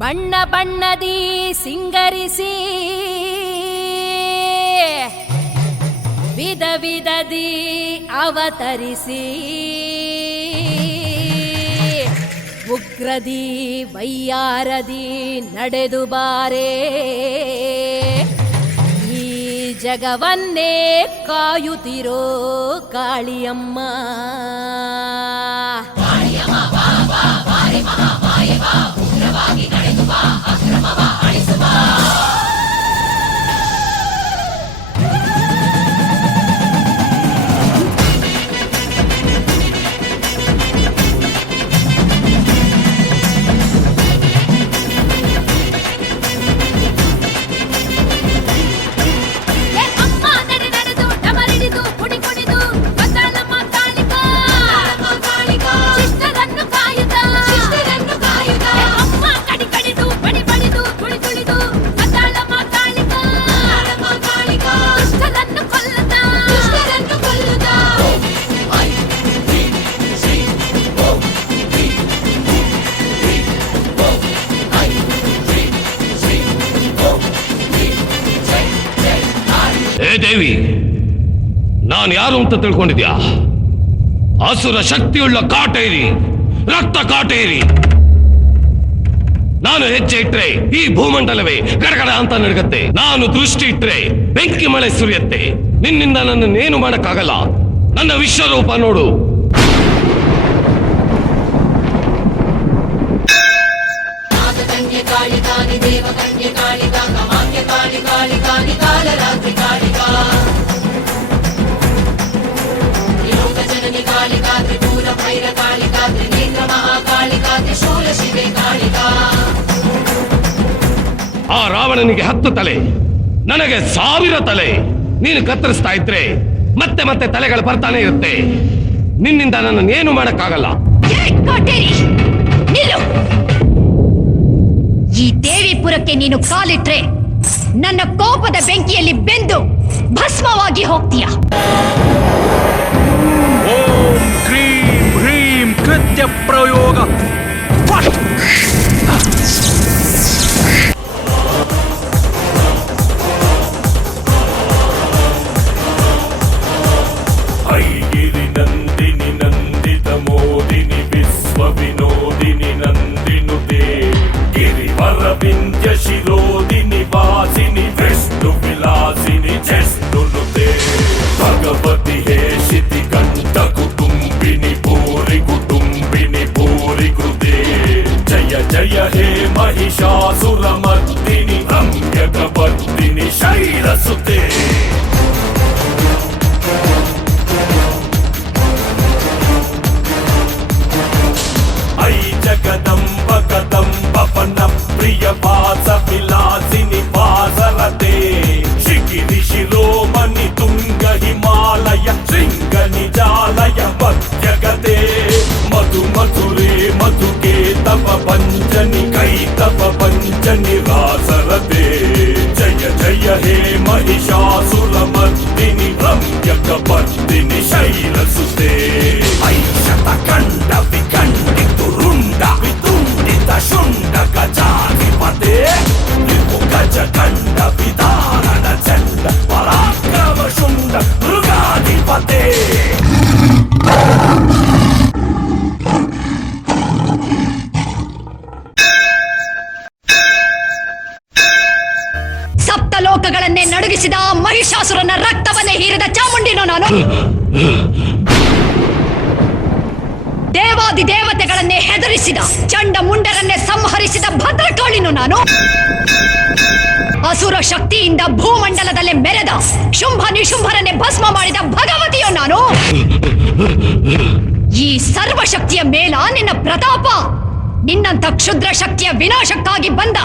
ಬಣ್ಣ ಬಣ್ಣದಿ ಸಿಂಗರಿಸಿ ವಿಧ ವಿಧದಿ ಅವತರಿಸಿ ಉಗ್ರದಿ ವೈಯಾರದಿ ನಡೆದು ಬಾರೆ ಈ ಜಗವನ್ನೇ ಕಾಯುತ್ತಿರೋ ಕಾಳಿಯಮ್ಮ. ದೇವಿ, ನಾನು ಯಾರು ಅಂತ ತಿಳ್ಕೊಂಡಿದ್ಯಾ? ಅಸುರ ಶಕ್ತಿಯುಳ್ಳ ಕಾಟೇರಿ, ರಕ್ತ ಕಾಟೇರಿ. ನಾನು ಹೆಜ್ಜೆ ಇಟ್ರೆ ಈ ಭೂಮಂಡಲವೇ ಗಡಗಡ ಅಂತ ನಡಗತ್ತೆ. ನಾನು ದೃಷ್ಟಿ ಇಟ್ರೆ ಬೆಂಕಿ ಮಳೆ ಸುರಿಯತ್ತೆ. ನಿನ್ನಿಂದ ನನ್ನನ್ನೇನು ಮಾಡಕ್ಕಾಗಲ್ಲ. ನನ್ನ ವಿಶ್ವರೂಪ ನೋಡು. ಆ ರಾವಣನಿಗೆ 10 ತಲೆ, ನನಗೆ 1000 ತಲೆ. ನೀನು ಕತ್ತರಿಸ್ತಾ ಇದ್ರೆ ಮತ್ತೆ ಮತ್ತೆ ತಲೆಗಳು ಬರ್ತಾನೆ ಇರುತ್ತೆ. ನಿನ್ನಿಂದ ನನ್ನನ್ನೇನು ಮಾಡಕ್ಕಾಗಲ್ಲ. ಈ ದೇವಿಪುರಕ್ಕೆ ನೀನು ಕಾಲಿಟ್ರೆ ನನ್ನ ಕೋಪದ ಬೆಂಕಿಯಲ್ಲಿ ಬೆಂದು ಭಸ್ಮವಾಗಿ ಹೋಗ್ತೀಯ. ಓಂ ಕ್ರೀಂ ಹ್ರೀಂ ಕೃತ್ಯ ಪ್ರಯೋಗ. ಐಗಿರಿ ನಂದಿನಿ ನಂದಿತ ಮೋದಿನಿ ವಿಶ್ವ ವಿನೋದಿನಿ ನಂದಿನುತೆ ಗಿರಿವರ ವಿಂಧ್ಯ ಶಿರೋದಿನಿ ವಾಸಿನಿ ವಿಷ್ಣು ವಿಲಾಸಿನಿ ಚೆಷ್ಟುನುತೆ ಭಗವತಿ ಹೇ ಶಿತಿ ಕಂಠ ಕುಟುಂಬಿನಿ ಭೂರಿ ಕುಟುಂಬಿನಿ ಭೂರಿ ಕೃತೆ ಜಯ ಜಯ ಹೇ ಮಹಿಷಾಸುರ ಮರ್ದಿನಿ ರಮ್ಯಕವರ್ದಿನಿ ಶೈಲಸುತೆ. ಜಗದಂಬ ಕದಂಬ ಪನ ಪ್ರಿಯ ವಾಸ ವಿಲಾಸಿನಿ ವಾಸರತೆ ಶಿಖಿರಿ ಶಿರೋಮಣಿ ತುಂಗ ಹಿಮಾಲಯ ಶೃಂಗ ನಿಜಾಲಯ ಮಧ್ಯಗತೆ ಮಧು ಮಧುರೇ ಮಧುಕೆ ತಪ ಪಂಚನಿ ಕೈ ತಪ ಪಂಚನಿ ರಾಸರತೆ ಜಯ ಜಯ ಹೇ ಮಹಿಷಾಸುರ ಮರ್ದಿನಿ ರಮ್ಯಕವರ್ದಿನಿ ಶೈಲಸುತೆ. ಐಶತ ಕಂಡ ವಿಖಂಡಿತು ರುಂಡ ವಿತುಂಡಿತ ಶುಂಡ ಗಜಾಧಿಪತೆ ವಿಪು ಗಜ ಕಂಡ ವಿಧಾರಣ ಚಂಡ ಪರಾಕ್ರಮ ಶುಂಡ ಮೃಗಾಧಿಪತೆ. ಸಪ್ತಲೋಕಗಳನ್ನೇ ನಡುಗಿಸಿದ ಮಹಿಷಾಸುರನ ರಕ್ತವನ್ನೇ ಹೀರಿದ ಚಾಮುಂಡಿನೋ ನಾನು. ದೇವಾದಿ ದೇವತೆಗಳನ್ನೇ ಹೆದರಿಸಿದ ಚಂಡ ಮುಂಡರನ್ನೇ ಸಂಹರಿಸಿದ ಭದ್ರಕಾಳಿನೋ ನಾನು. ಅಸುರ ಶಕ್ತಿಯಿಂದ ಭೂಮಂಡಲದಲ್ಲೇ ಮೆರೆದ ಶುಂಭ ನಿಶುಂಭರನ್ನೇ ಭಸ್ಮ ಮಾಡಿದ ಭಗವತಿಯೋ ನಾನು. ಈ ಸರ್ವಶಕ್ತಿಯ ಮೇಲ ನಿನ್ನ ಪ್ರತಾಪ. ನಿನ್ನಂತ ಕ್ಷುದ್ರ ಶಕ್ತಿಯ ವಿನಾಶಕ್ಕಾಗಿ ಬಂದ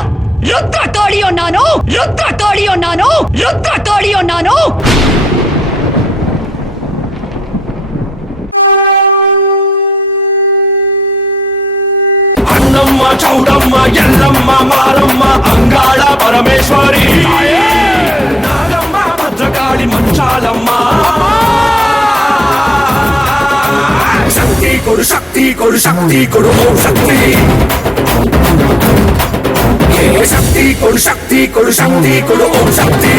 ರುದ್ರ ತೋಳಿಯೋ ನಾನು, ರುದ್ರ ತೋಳಿಯೋ ನಾನು, ರುದ್ರ ತೋಳಿಯೋ ನಾನು. ಅಣ್ಣಮ್ಮ ಚೌಡಮ್ಮ ಎಲ್ಲಮ್ಮ ಮಾರಮ್ಮ ಅಂಗಾಳ ಪರಮೇಶ್ವರಿ ನಾಗಮ್ಮ ಭದ್ರಕಾಳಿ ಮಂಚಾಲಮ್ಮ. ಶಕ್ತಿ ಕೊಡು ಶಕ್ತಿ ಕೊಡು ಶಕ್ತಿ ಕೊಡು ಓಂ ಶಕ್ತಿ. కొడు శక్తి కొడు శక్తి కొడు ఓం శక్తి